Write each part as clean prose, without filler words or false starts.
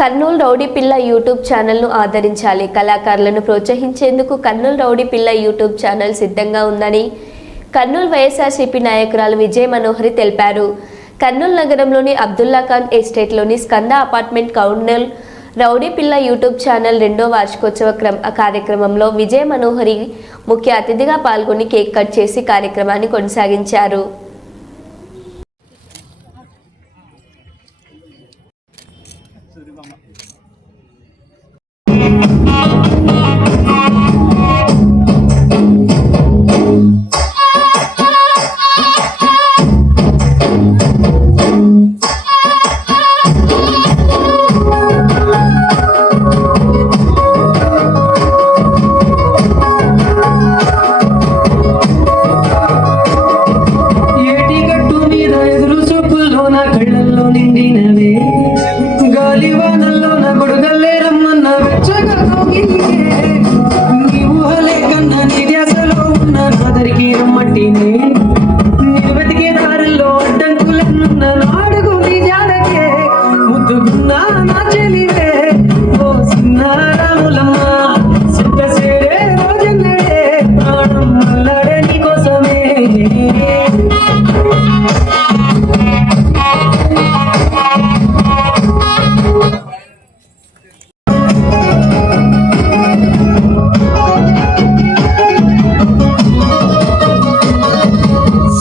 Kurnool rowdy పిల్ల YouTube ఛానల్ను ఆదరించాలి. కళాకారులను ప్రోత్సహించేందుకు కర్నూలు రౌడీ పిల్ల యూట్యూబ్ ఛానల్ సిద్ధంగా ఉందని కర్నూలు వైఎస్ఆర్సీపీ నాయకురాలు విజయ మనోహరి తెలిపారు. కర్నూలు నగరంలోని అబ్దుల్లా ఖాన్ ఎస్టేట్లోని స్కంద అపార్ట్మెంట్ కర్నూలు రౌడీ పిల్ల యూట్యూబ్ ఛానల్ 2వ వార్షికోత్సవ కార్యక్రమంలో విజయ మనోహరి ముఖ్య అతిథిగా పాల్గొని కేక్ కట్ చేసి కార్యక్రమాన్ని కొనసాగించారు.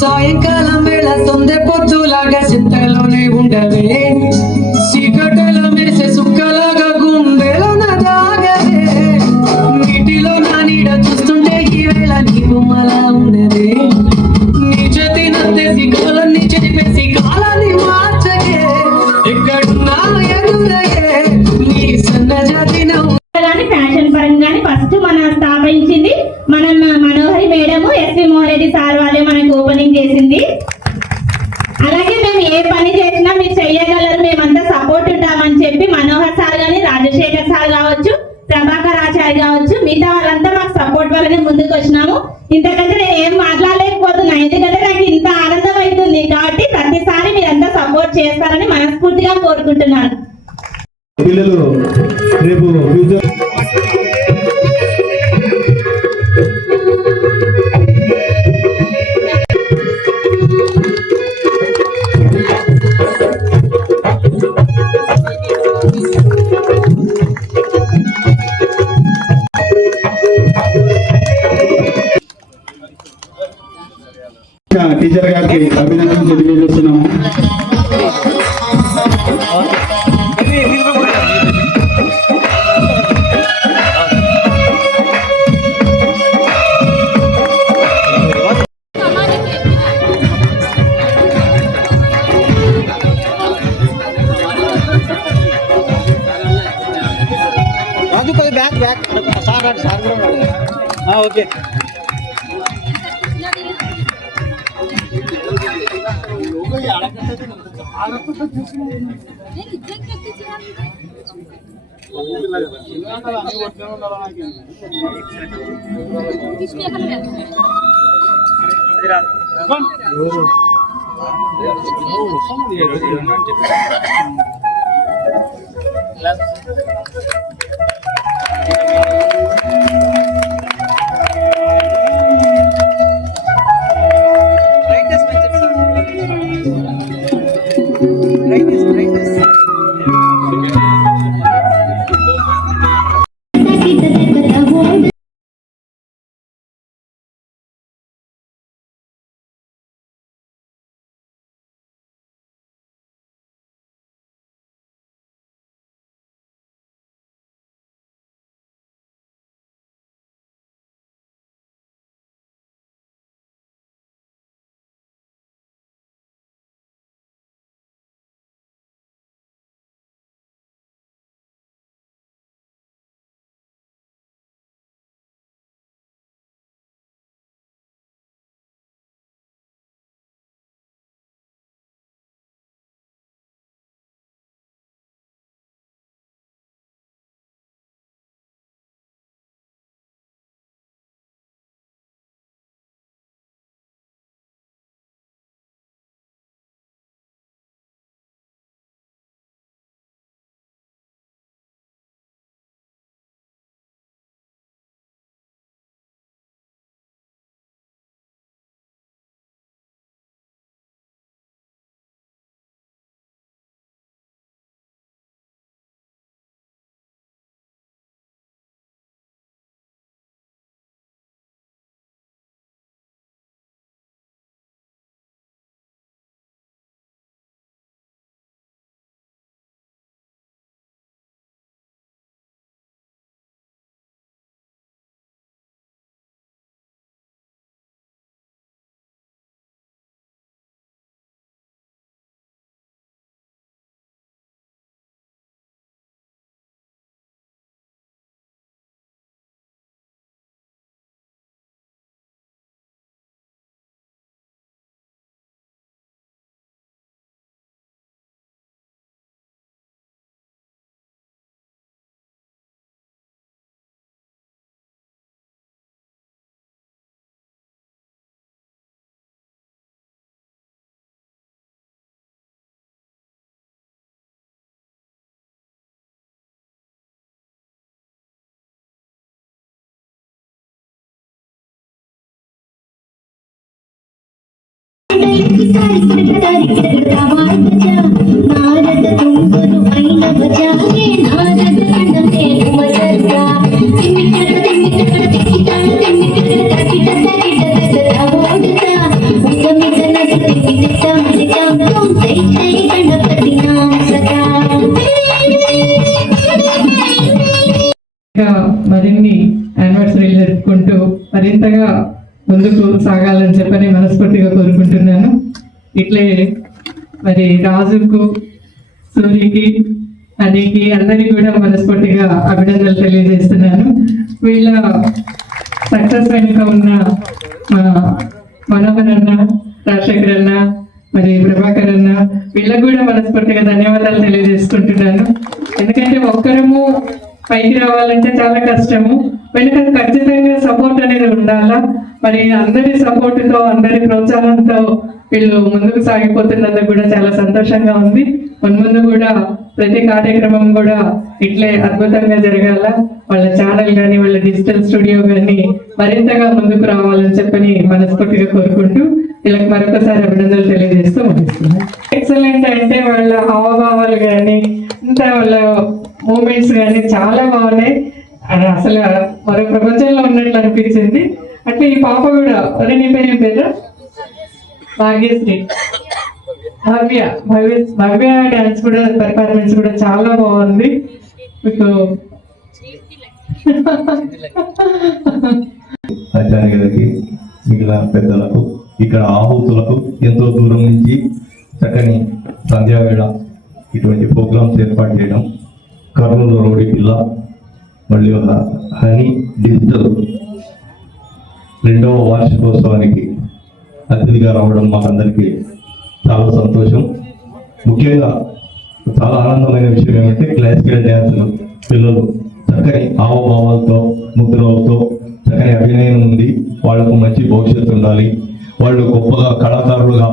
సాయంకాలం వేళ తొందె పొద్దులాగా చింతలోనే ఉండవే, చీకటిలో మెరిసే సుక్కలాగా గుండెలో నదాగవే, నీటిలో నా నీడ చూస్తుంటే ఈ వేళ నీ బొమ్మలా ఉన్నదే, నీ చేతి నత్తేసి కాలాన్ని చెరిపేసి కాలాన్ని మార్చగే, ఎక్కడున్నా ఎదురయ్యే నీ సన్నజాతి నవ్వు. ఫ్యాషన్ పరంగా ఫస్ట్ మన స్థాపించింది మన మనోహరి మేడం, ఎస్వి మోహన్ సార్ వాళ్ళే మనకు ఓపెనింగ్ చేసింది. అలాగే మేము ఏ పని చేసినా మీరు చెయ్యగలరు, మేమంతా సపోర్ట్ ఉంటామని చెప్పి మనోహర్ సార్ కానీ, రాజశేఖర్ సార్ కావచ్చు, ప్రభాకర్ ఆచార్య కావచ్చు, మిగతా వాళ్ళంతా మాకు సపోర్ట్ వల్లనే ముందుకు వచ్చినాము. ఇంతకంటే నేను ఏం మాట్లాడలేకపోతున్నా, ఎందుకంటే నాకు ఇంత ఆనందం అవుతుంది. కాబట్టి ప్రతిసారి మీరంతా సపోర్ట్ చేస్తారని మనస్ఫూర్తిగా కోరుకుంటున్నాను. టీచర్ గారికి అభినందనలు తెలియజేస్తున్నాము. ఓకే మరిన్ని యానివర్సరీలు జరుపుకుంటూ మరింతగా ముందుకు సాగాలని చెప్పని మనస్ఫూర్తిగా కోరుకుంటున్నాను. ఇట్లే మరి రాజుకు, సూరికి, అనికి అందరికీ కూడా మనస్ఫూర్తిగా అభినందనలు తెలియజేస్తున్నాను. వీళ్ళ సక్సెస్ వెనుక ఉన్న మనోహర్ అన్న, రాజశేఖర్ అన్న, మరి ప్రభాకర్ అన్న, వీళ్ళకు కూడా మనస్ఫూర్తిగా ధన్యవాదాలు తెలియజేసుకుంటున్నాను. ఎందుకంటే ఒక్కరము పైకి రావాలంటే చాలా కష్టము, వెనుక ఖచ్చితంగా సపోర్ట్ అనేది ఉండాలా. మరి అందరి సపోర్టుతో, అందరి ప్రోత్సాహంతో వీళ్ళు ముందుకు సాగిపోతున్నందుకు కూడా చాలా సంతోషంగా ఉంది. ముందు కూడా ప్రతి కార్యక్రమం కూడా ఇట్లే అద్భుతంగా జరగాల. వాళ్ళ ఛానల్ కానీ, వాళ్ళ డిజిటల్ స్టూడియో కానీ మరింతగా ముందుకు రావాలని చెప్పని మనస్ఫూర్తిగా కోరుకుంటూ వీళ్ళకి మరొకసారి అభినందనలు తెలియజేస్తూ ముగిస్తున్నాను. ఎక్సలెంట్ అంటే వాళ్ళ హావభావాలు కానీ, ఇంకా వాళ్ళ మూమెంట్స్ కానీ చాలా బాగున్నాయి. అసలు మరో ప్రపంచంలో ఉన్నట్లు అనిపించింది. అంటే ఈ పాప కూడా, అదే నీ పేరు ఏం పేరు? భాగ్యశ్రీ, భవ్య డాన్స్ కూడా, పెర్ఫార్మెన్స్ కూడా చాలా బాగుంది. మీకు ఆచార్య గారికి, మిగిలిన పెద్దలకు, ఇక్కడ ఆహుతులకు ఎంతో దూరం నుంచి చక్కని సంధ్యావేళ ఇటువంటి ప్రోగ్రామ్స్ ఏర్పాటు చేయడం, కర్నూలు రౌడీ పిల్ల, మళ్ళీ ఒక హనీ డిజిటల్ 2వ వార్షికోత్సవానికి అతిథిగా రావడం మాకందరికీ చాలా సంతోషం. ముఖ్యంగా చాలా ఆనందమైన విషయం ఏమంటే క్లాసికల్ డ్యాన్సులు పిల్లలు చక్కని హావభావాలతో, ముద్రలతో చక్కని అభినయం ఉంది. వాళ్లకు మంచి భవిష్యత్తు ఉండాలి, వాళ్ళు గొప్పగా కళాకారులుగా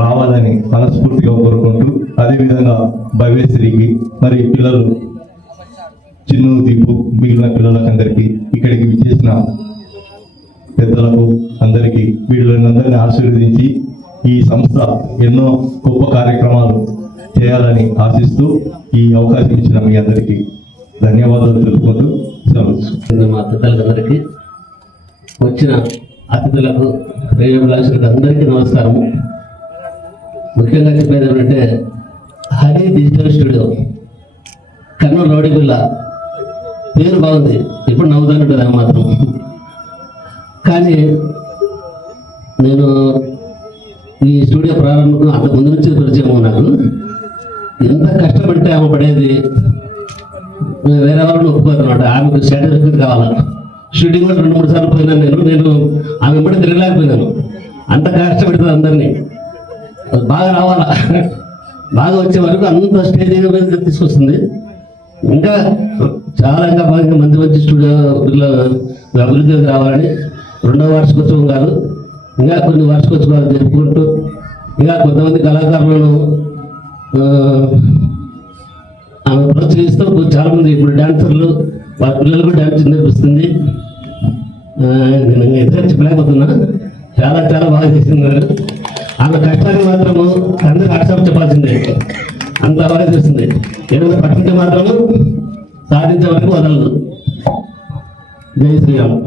రావాలని మనస్ఫూర్తిగా కోరుకుంటూ, అదేవిధంగా భవ్యశ్రీకి, మరి పిల్లలు చిన్ను, దీపు, మిగిలిన పిల్లలకందరికీ, ఇక్కడికి విచ్చేసిన పెద్దలకు అందరికీ, వీళ్ళందరినీ ఆశీర్వదించి ఈ సంస్థ ఎన్నో గొప్ప కార్యక్రమాలు చేయాలని ఆశిస్తూ ఈ అవకాశం ఇచ్చిన మీ అందరికీ ధన్యవాదాలు తెలుపుకుంటూ సెలవు. మా పెద్దలందరికీ, వచ్చిన అతిథులకు, శ్రేయోభిలాషులకు అందరికీ నమస్కారము. ముఖ్యంగా చెప్పేది ఏమంటే, honey digital studio Kurnool rowdy పిల్ల పేరు బాగుంది, ఇప్పుడు నవ్వుతానుంటుంది ఆ మాత్రం. కానీ నేను ఈ స్టూడియో ప్రారంభం అంత ముందు నుంచి పరిచయం నాకు. ఎంత కష్టపడితే ఆమె పడేది వేరే వాళ్ళని ఒప్పుకోరు అనమాట. ఆమెకు సర్టిఫికెట్ కావాలి. షూటింగ్ కూడా 2-3 సార్లు పోయినాను నేను ఆమె ఎప్పుడూ తిరగలేకపోయినాను. అంత కష్టపెడుతుంది అందరినీ. బాగా రావాలా, బాగా వచ్చే వరకు అంత స్టేజ్ మీద తీసుకొస్తుంది. ఇంకా చాలా బాగా మంచి స్టూడియో అభివృద్ధికి రావాలని 2వ వార్షికోత్సవం కాదు, ఇంకా కొన్ని వార్షికోత్సవాలు జరుపుకుంటూ, ఇంకా కొంతమంది కళాకారులను ఆమె ప్రోత్సహిస్తూ చాలా మంది ఇప్పుడు డాన్సర్లు వాళ్ళ పిల్లలకు డాన్స్ నేర్పిస్తుంది. నేను ఎదురు చెప్పలేకపోతున్నా, చాలా చాలా బాగా చేస్తున్నారు. ఆమె కష్టాన్ని మాత్రము అందరూ అక్షరం చెప్పాల్సిందే, అంత బాగా చేస్తుంది. ఏదైనా పట్టింటే మాత్రము సాధించే వరకు వదలదు. జై శ్రీరామ్.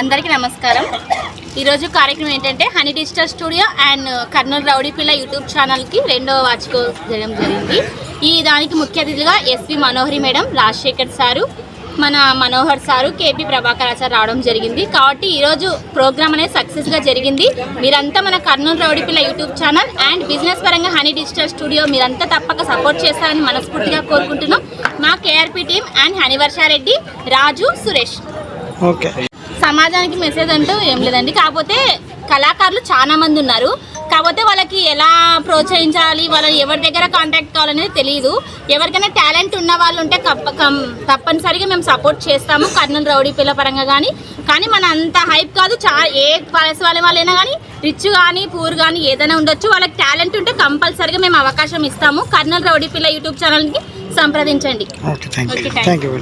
అందరికీ నమస్కారం. ఈరోజు కార్యక్రమం ఏంటంటే, honey digital studio and Kurnool rowdy పిల్ల యూట్యూబ్ ఛానల్కి 2వ వార్షికోత్సవం చేయడం జరిగింది. ఈ దానికి ముఖ్య అతిథిగా ఎస్వి మనోహరి మేడం, రాజశేఖర్ సారు, మన Manohar sir, KP Prabhakar sir రావడం జరిగింది. కాబట్టి ఈరోజు ప్రోగ్రామ్ అనేది సక్సెస్గా జరిగింది. మీరంతా మన కర్నూలు రౌడీ పిల్ల యూట్యూబ్ ఛానల్ అండ్ బిజినెస్ పరంగా హనీ డిజిటల్ స్టూడియో మీరంతా తప్పక సపోర్ట్ చేస్తారని మనస్ఫూర్తిగా కోరుకుంటున్నాం. మా KRP team and Honey Varsha Reddy, Raju, Suresh. Okay. సమాజానికి మెసేజ్ అంటూ ఏం లేదండి. కాకపోతే కళాకారులు చాలా మంది ఉన్నారు. కాకపోతే వాళ్ళకి ఎలా ప్రోత్సహించాలి, వాళ్ళని ఎవరి దగ్గర కాంటాక్ట్ కావాలనేది తెలియదు. ఎవరికైనా టాలెంట్ ఉన్న వాళ్ళు ఉంటే తప్పనిసరిగా మేము సపోర్ట్ చేస్తాము, కర్నూలు రౌడీ పిల్ల పరంగా. కానీ మన అంత హైప్ కాదు. ఏ క్లాస్ వాళ్ళైనా కానీ, రిచ్ కానీ పూర్ కానీ ఏదైనా ఉండొచ్చు. వాళ్ళకి టాలెంట్ ఉంటే కంపల్సరిగా మేము అవకాశం ఇస్తాము. కర్నూలు రౌడీ పిల్ల యూట్యూబ్ ఛానల్కి సంప్రదించండి. Okay, thank you.